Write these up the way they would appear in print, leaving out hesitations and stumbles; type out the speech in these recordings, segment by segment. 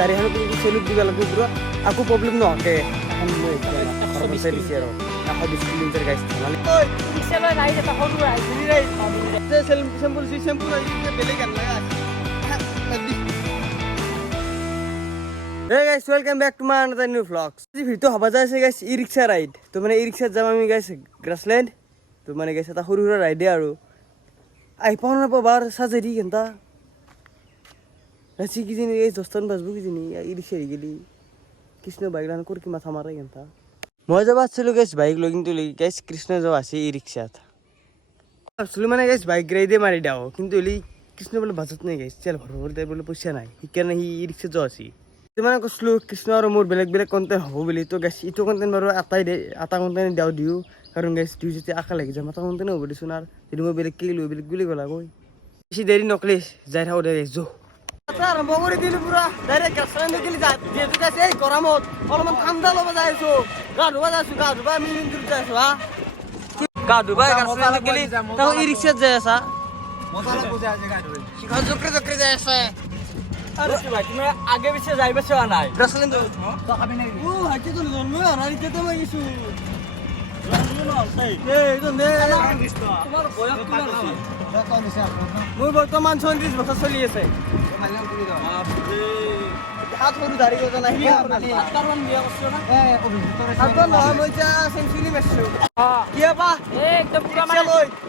গাড়ীখনত কিন্তু চেলুট দিব লাগিব পুৰা আকৌ প্ৰব্লেম নহকে এখন মই দিছে আৰু 120 কিলোমিটাৰ গাইছ মানে ৰিক্সালৈ ৰাইড এটা সৰু ৰাইড চেম্পুল বেলেগ লগা আছে Hey guys, welcome back to my another new vlog. This video haba jaise guys e-rickshaw ride. To mane e-rickshaw jam ami guys grassland. To mane guys eta horu horu ride aru. Ai pauna pa bar sajeri genta. Rachi ki jini guys dostan basbu ki jini e-rickshaw geli. Krishna bike lan kor ki matha mara genta. Moi jab achilo guys bike login to guys Krishna jab ase e-rickshaw. Absolutely mane guys bike ride mari dao. Kintu eli Krishna bole budget nahi guys. Chal bhor dai bole paisa nahi. Hikane hi e-rickshaw jo ase. মানে কৈছিলো কৃষ্ণ আৰু মোৰ বেলেগ বেলেগ content হ'ব বুলি তো গাইছ ইটো কণ্টেণ্ট বাৰু এটা কণ্টেণ্ট দিওঁ কাৰণ গাইছ দুই যেতিয়া আশা লাগি যাম এটা কণ্টেণ্ট হ'ব দিছোঁ আৰু যদি মই বেলেগ কি লৈ বেলেগ বুলি ক'লা কৈ বেছি দেৰি নকলি যাই থাকোঁ দে গাইছ আৰম্ভ কৰি দিলোঁ পুৰা ডাইৰেক্ট গাছলাইন গেলি যিহেতু গাইছ এই গৰমত অলপমান ঠাণ্ডা ল'ব যাই আছোঁ গা ধুবা যাইছোঁ গা ধুবা আমি যাই আছোঁ হা গা ধুবা গাছলাইন গেলি তাও ই ৰিক্সাত যাই আছা মজা লাগব যাই গা ধুই শিখা জকৰে যাই আছে अरे भाई तुम्हें आगे पीछे जाई बस आना है रसलिन तो खाबी नहीं ओ हटे तो जन्म है ना इते तो मैं इशू ए तो ने তোমার বয়স কিমান আছে কত নিছে মোৰ বৰ্তমান 36 বছৰ চলি আছে মাইলাম তুমি দাও আপৰে হাত সৰু দাড়ি কথা নাই সাতটামান বিয়া কৰছো না এ অভিজিতৰে সাতটা নহয় মই যা সেঞ্চুৰি মাৰছো কি বা একদম পুৰা মানে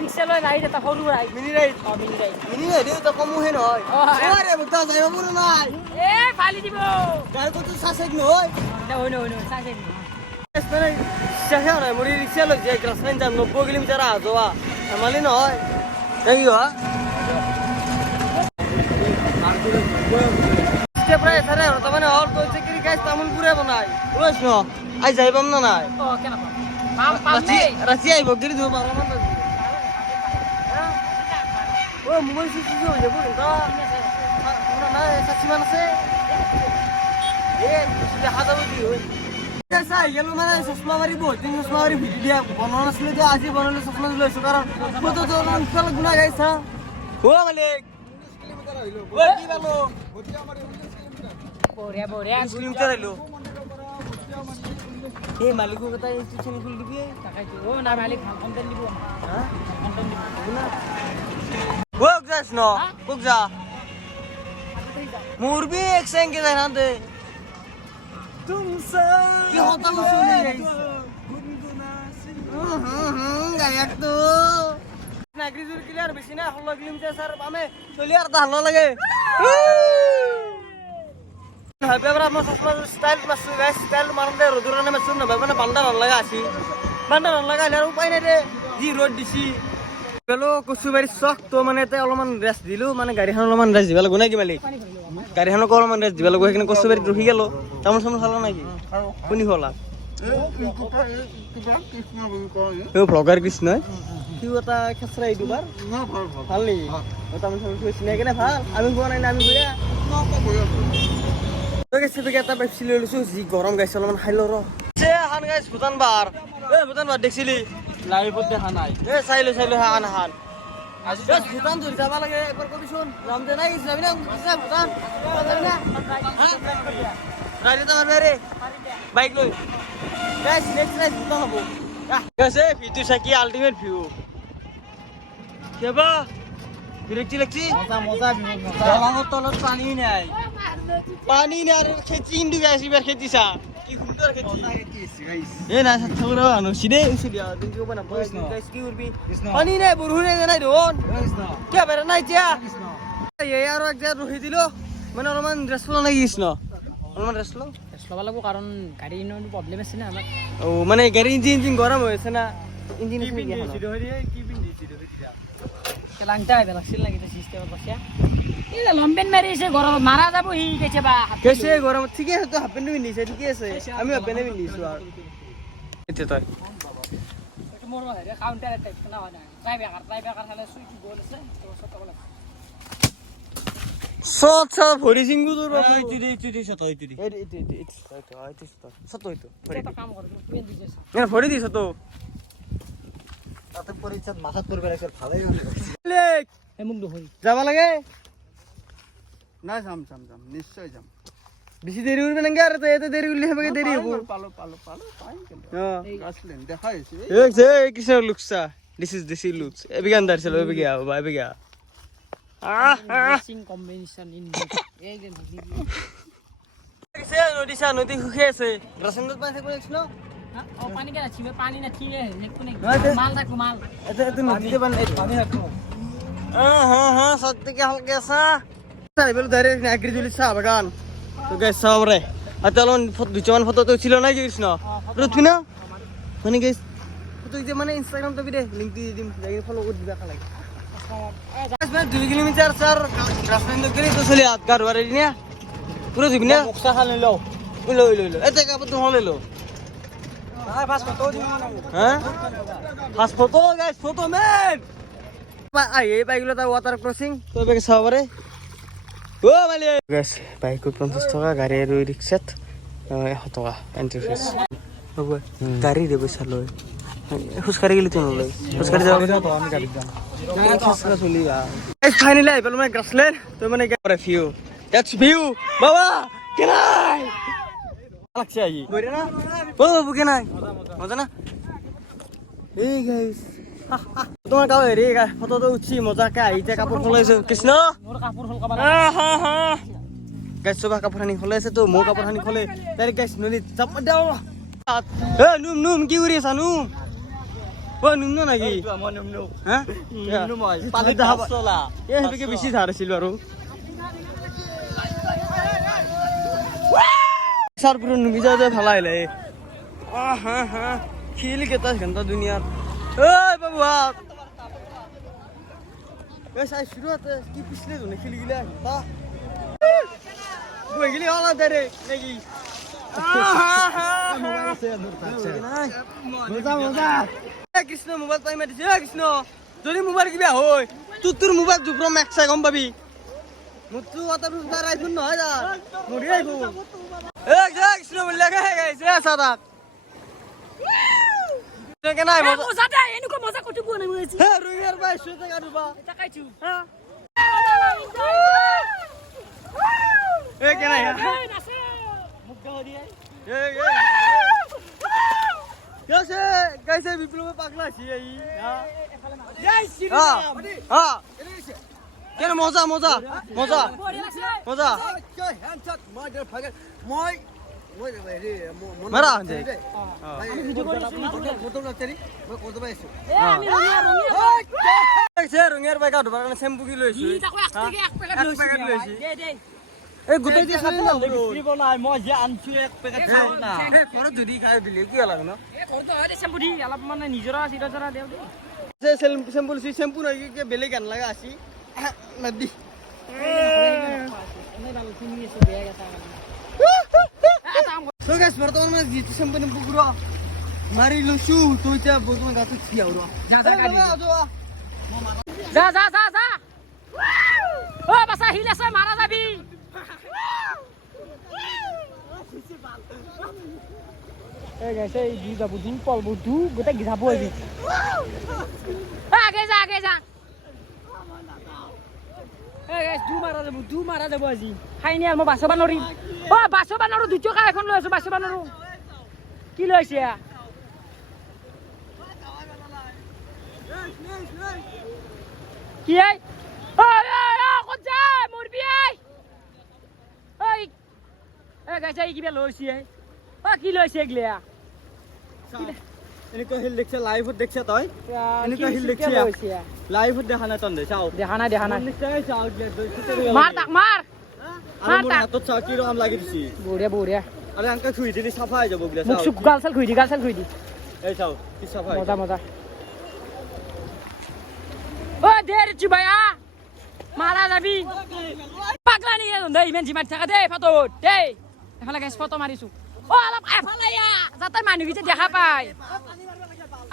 ৰিক্সা লৈ ৰাইড এটা সৰু ride mini ride mini ride তো কমো হে নহয় আৰে বুটা যাইব পুৰা নাই এ ফালি দিব গাড়ী কত সাসেক নহয় না হয় না সাসেক মানে চাহে নাই মোৰ ৰিক্সা লৈ যাই গ্ৰাছলাইন যাম 90 কিলোমিটাৰ আ যোৱা আমালি নহয় এই হা প্রায় সারে তো মানে অল তো যে কি গাইস তামুলপুরে বানাই ওই ন আই যাইবাম না নাই ও কেন পাম পাম নেই রাশি আইব গিরি দো মারা মান ও মোবাইল সুসু হয়ে যাব কিন্তু পুরা না সাচিমান আছে এ সুলে হাজাবো দি হই সাই গেল মানে চশমা মারি বহুত দিন চশমা মারি ভিডিও দিয়া বনানো ছিল যে আজি বনালে চশমা লইছো কারণ ফটো তো চল গুনা গাইছা ও মালিক 19 কিলোমিটার হইলো ও কি ভালো হতি আমার বড়িয়া বড়িয়া 20 কিলোমিটার হইলো এ মালিক কথা ইনস্টিটিউশন খুল দিবি টাকা দি ও না মালিক কন্টেন্ট দিব হ্যাঁ কন্টেন্ট দিব না ওক যাস না ওক যা মুরবি এক সেকেন্ড না দে তুমসা কি হতা শুনে গুনগুনা সি গায়ক তো নাগরিজুর ক্লিয়ার বেশি না 16 কিলোমিটার স্যার আমি চলি আর তা ভালো লাগে হয় বেবরা আমার সসলা স্টাইল মাসু গাইস স্টাইল মারতে রোদুরানে মাসু না বেবনা বান্ডা লাগা আছি বান্ডা লাগা আর উপায় নাই রে জি রোড দিছি গেলো কচুবাড়ি চক তো মানে তে অলপমান রেস্ট দিলো মানে গাড়ীখন অলপমান ৰেষ্ট দিব লাগিব নাকি মালিক গাড়ীখন অলপমান ৰেষ্ট দিব লাগিব সেইখিনি কচুবাড়িত ৰখি গেলো তামোল চামোল খালা নাকি শুনি হলা এই ব্লগাৰ কৃষ্ণ কিউ এটা খেচৰা এই দুবাৰ না ভাল নেকি তামোল চামোল খুৱাইছি নাই কেনে ভাল আমি খোৱা নাই না আমি খোৱা তই গেছে তুই এটা পেপচি লৈ লৈছো যি গৰম গাইছে অলপমান খাই ল ৰ হান গাইছ ভূটান বাৰ দেখিলি লাইভত দেখা নাই এ চাইলো হান আজি ভূটান ধৰি যাব লাগে একবাৰ কবিচোন যাম দে নাই যাবি না ভূটান যাবি না গাড়ীটা মাৰবে ৰে বাইক লৈ গাইছ নেক্সট ভূটান হ'ব গেছে ভিডিও চাকি আল্টিমেট ভিউ কেবা বিরক্তি লাগছি মজা জলাঙৰ তলত পানী নাই আৰু খেতি কিন্তু গাইছ এবাৰ খেতিছা কি সুন্দৰ খেতি এ না থাকৰা আনো সিদে উছিলিয়া দিন কি বনা বয়স গাইছ কি কৰবি পানী নাই বৰহুনে নাই দন কে বেৰা নাই তিয়া এই আৰু এক জাত ৰহি দিলো মানে অলপমান ৰেষ্ট ল নাই কৃষ্ণ অলপমান ৰেষ্ট ল'ব লাগিব কাৰণ গাড়ী ইনৰ প্ৰব্লেম আছে না আমাৰ ও মানে গাড়ী ইঞ্জিন গৰম হৈ আছে না ইঞ্জিন কি পিন্ধিছি কেলাংটা বেলাছিল লাগি তো সিস্টেমত বসিয়া এই লম্বেন মারিছে গরম মারা যাব হি কেছে বা কেছে গরম ঠিকই আছে তো হাফ প্যান্ট পিন্ধিছে ঠিকই আছে আমি হাফ প্যান্ট পিন্ধিছো আর এতে তই এটা মোর হেরে কাউন্টার টাইপ না হয় না ড্রাইভার হলে সুইচ গোল আছে তো সব বলা সত ভরি সিংগু তোর তুই সত হই তুই এই সত হই তো এটা কাম কর তুই দিছিস না ভরি দিছ তো তাতে পরিচ্ছদ মাথাত পড়বে একবার ভালোই হলো লেক এমুক দহই যাব লাগে না যাম নিশ্চয় যাম বেশি দেরি করবে না আর তো এত দেরি করলে হবে দেরি হবো পালো পাই কেন হ্যাঁ আসলেন দেখা হইছে এই কৃষ্ণ লুকসা দিস ইজ দিস লুকস এবিগান দার চলো এবিগা বাবা এবিগা Dressing combination in এই যে নদী শুকে আছে রাসেন্দর পাশে কোন না ও পানি কেন ছিবে পানি না ঠিয়ে দেখো না নয় মাল রাখো মাল এত নদীতে পানি রাখো হ্যাঁ সত্যি কি হালকা সা তাই বলে ধরে নাগরি জুলি চা বাগান তো গাইস সাবরে আর চলো দুইজন ফটো তো ছিল না কি কৃষ্ণ রুচি না মানে গাইস ফটো যে মানে ইনস্টাগ্রাম তো ভিডিও লিংক দিয়ে দিম যাই ফলো করে দিবা খালাই গাইস মানে 2 কিলোমিটার স্যার রাস্তা তো গলি তো চলে আত কার বারে নিয়া পুরো দিবি না মুক্তা খান লো লো এতে কাপ তো হলে লো ফাস্ট ফটো দিবি না হ্যাঁ fast photo guys photo man এই বাইকগুলো তার ওয়াটার ক্রসিং তো এবারে সাবরে ও মালি গাইস বাইক 50 টাকা গাড়ি আর রিকশাত 100 টাকা এন্ট্রি ফিস গাড়ি দেব চলো খুশকারি গেলি তো নলই খুশকারি যাও তো আমি গাড়ি দাম খুশকা চলি গাইস ফাইনালি আই পেলাম মানে গ্রাসল্যান্ড তো মানে পরে ভিউ দ্যাটস ভিউ বাবা কেনাই লাগছে আই বইরে না ও বাবু কেনাই মজা না এই গাইস তোমার গাও রে ফটো তো উঠছি মজাকে আইতে কাপড় খলাইছে কৃষ্ণ মোর কাপড় হল কাবা গাইস সবা কাপড় হানি খলাইছে তো মো কাপড় হানি খলে তার গাইস নলি চাপ দাও এ নুম কি করি আছা নুম ও নুম ন নাকি হ্যাঁ নুম পালে দাছলা এ হেবিকে বেশি ধার আছিল আৰু সার পুরো নুমি যাও ভালো আইলে হ্যাঁ খেলি কেতা ঘন্টা দুনিয়ার ওই বাবু আপ গাইস আই শুরু হতে কি পিছলে তো খেলি গিলা তা বই গিলি হলা দেরে নাকি মজা কৃষ্ণ মোবাইল পাই মাতিছে কৃষ্ণ যদি মোবাইল কিবা হয় তোর মোবাইল জুপ্র ম্যাক্স গম পাবি মুতু ওটা রুজদার আইফোন নহয় যা মরি আইবো কৃষ্ণ বললে গাইছে সাদা কেন আই মজা দে এনেকো মজা কত বনে মইছি হে রুইয়ার ভাই শুতে কাটবা তাকাইছু হ্যাঁ এ কেন আই নাসে মুখ দাও দি कैसे कैसे विप्लव पागला छी आई हां জয় শ্রী हां কেন মজা মজা মজা মজা মারা আছে আমি ভিডিও করেছি আমি कैसे রঙের বাইক আউট বাগানে শ্যাম্পু কি লইছি এক প্যাকেট লইছি দে দে এই গুটাই দিয়ে খালি না বিক্রি নাই মই যে আনছো এক পেকেট খাও না এ পরে যদি খাই দিলে কি লাগে না এ করতো হয় শ্যাম্পু দি অলপ মানে নিজরা সিরা জরা দেও দে যে শ্যাম্পু লইছি শ্যাম্পু নাই কি বেলে গান লাগা আছি নদী এনে ভালো তুমি এসে দেয়া গেছে So guys, বর্তমান মানে জিতু সম্পন্ন পুকুরা মারি লইছু তুইটা বর্তমান গাছ কি আউরা যা ও বাসা হিলেছে মারা যাবি এই গেছে এই দি যাবো দু পল বুদু গোটা গিজাবো আজি আগে যা এই গাইস দু মারা যাবো আজি খাইনি আর মই বাসবা নৰি ও বাসবা নৰো দুটো কা এখন লৈ আছো বাসবা নৰো কি লৈছে কি এই কত যা মরবি এই গাইছে এই কিবা লৈছে কি লৈছে এগলিয়া এনেকা হিল দেখছ লাইভত দেখছ তই এনেকা হিল দেখছ লাইভত দেখা না তন চাও দেখা নাই নিশ্চয় চাও মার তাক মার আর মোর হাতত চাও কি রকম লাগি দিছি বঢ়িয়া আরে আঙ্কা খুই দিলি সাফা হই যাব গলা মুখ চাও সুখ গালসাল খুই দি এই চাও কি সাফা মজা ও দের চি ভাইয়া মারা যাবি পাগলা নি দে ইমেন জিমান থাকা দে ফটো দে এফালে গাইস ফটো মারিছো ও অলপ এফালে যাতে মানুহ গিতে দেখা পায়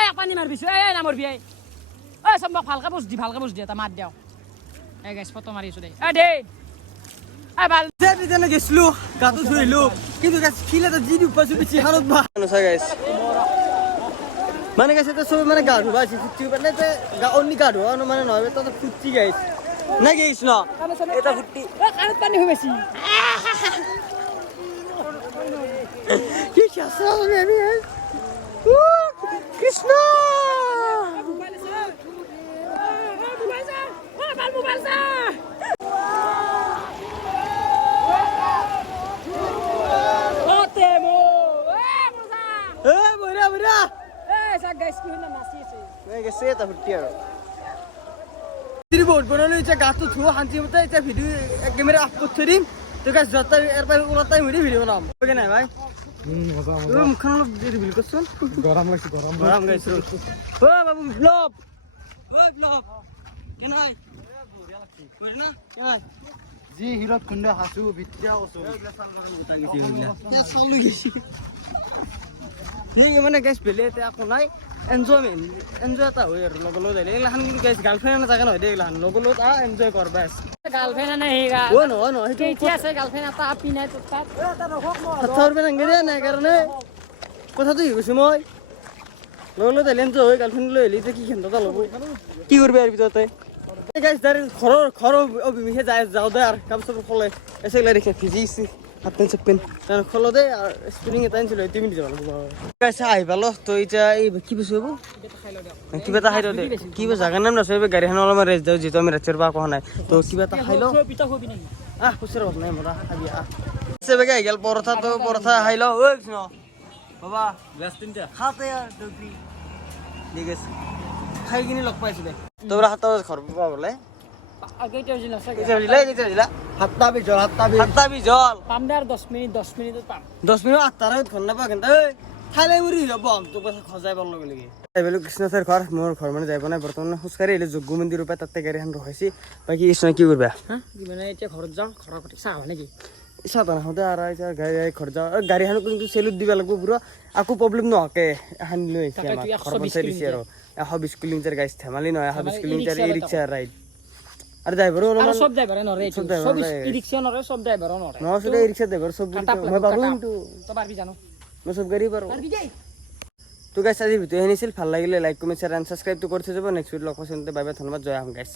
এই পানি মারবিছো এই না মরবি এই সম্ভব ভালকে বুঝ দি তা মার দাও এই গাইস ফটো মারিছো দে দে ভাল যেনে গেছলু গাতো ধুইলু কিন্তু গাছ খিলে তো জিদি উপাসু বিচি হারত বা নসা গাইস মানে গেছে তো সব মানে গা ধুবা আছে ফুটি পারলে তে গা অন্য গা ধুবা মানে নয় তো ফুটি গাইস না গেছ না এটা ফুটি কানত পানি হৈ বেছি কি খেসা হবে আমি কৃষ্ণ বঢ়িয়া বঢ়িয়া গেছে এটা ফুটি আৰু বহুত বনালো এতিয়া গাটো ধুও শান্তি মতে এতিয়া ভিডিঅ' একেবাৰে আপলোড থৈ দিম তো গাছ যত এর পর ওলাতাই মিডি ভিডিও বানাম ওকে নাই ভাই মুখখান অলপ দেরি বিল করছুন গরম লাগছে গরম গাইছ ও বাবু ব্লগ কেন হয় কইছ না কেন জি হিরত খন্ড হাসু বিদ্যা ওসো চালু গেছি মই মানে গাইছ বেলে তে আকো নাই এনজয় এটা হয় আৰু লগলো যাইলে এলাখান কিন্তু গাইছ গাৰ্লফ্ৰেন্ড জাগা নহয় দে এলাখান লগলো আ এনজয় কৰবা গাৰ্লফ্ৰেন্ড নাই হেগা ও ন সেইটো কি আছে গাৰ্লফ্ৰেন্ড এটা আপি নাই তোৰ তাত হাতৰ বেন গৰে নাই কাৰণে কথাটো কি কৈছো মই লগলো যাইলে এনজয় হয় গাৰ্লফ্ৰেন্ড লৈ এলি কি খেন্দা ল'ব কি কৰবি আৰু ভিতৰতে গাইছ দাৰ ঘৰৰ অভিমুখে যাও দে আৰু কাম সব খলে এসে রেখে ভিজিছি হাতন চেপেন তার খলো দে আর স্প্রিং এটা আনছিল 2 মিনিট যাব গাইছ আই ভালো তো এটা এই কি বসে হবো কিবা তা খাইলো দে কিবা জায়গা নাম না সবে গাড়ি হান অলম রেস দাও যেতো আমি রাতের বা কোহ নাই তো কিবা তা খাইলো পিতা হবি নাই খুশির কথা নাই মোরা খাবি সবে গাই গেল পরথা তো পরথা খাইলো ওই শুন বাবা গ্লাস তিনটা খাতে আর ডবি ঠিক আছে খাই কিনি লগ পাইছিল তোরা হাত খরবা বলে আগে তো জিলা দিলা হাতটা বিজল হাত্তা বি জল পাম দে আর 10 মিনিট পাম 10 মিনিট আত্তার ঘর না পা কেন খাইলে উড়ি যাব তো কথা খজাই বল লগে লগে এবেলো কৃষ্ণ স্যার ঘর মোর ঘর মানে যাইব না বর্তমানে হুসকারি এলে যোগ্য মন্দির উপরে তাতে গাড়ি হান রখাইছি বাকি কৃষ্ণ কি করবা হ্যাঁ কি মানে এটা ঘরত যাও ঘর কটি চা হয় নাকি সাধারণ হতে আর গাড়ি ঘর যাও গাড়ি হান কিন্তু সেলুট দিবা লাগবো পুরো আকু প্রবলেম নহকে হান লৈ আইছি আমার ঘর পৌঁছাই দিছি আর 120 কিলোমিটার গাইছ ধেমালি নয় 120 কিলোমিটার ই রিকশা রাইড আর ড্রাইভারও আর সব ড্রাইভার নরে সব রিকশা নরে সব ড্রাইভার নরে ন শুধু রিকশা ড্রাইভার সব মই পারো কিন্তু তো পারবি জানো মই সব গাড়ি পারো পারবি যাই তো গাইছ আজি ভিডিও হেনিছিল ভাল লাগিলে like comment share and subscribe তো করতে যাব নেক্সট ভিডিও লগ পাইতে বাই বাই ধন্যবাদ জয় আম গাইছ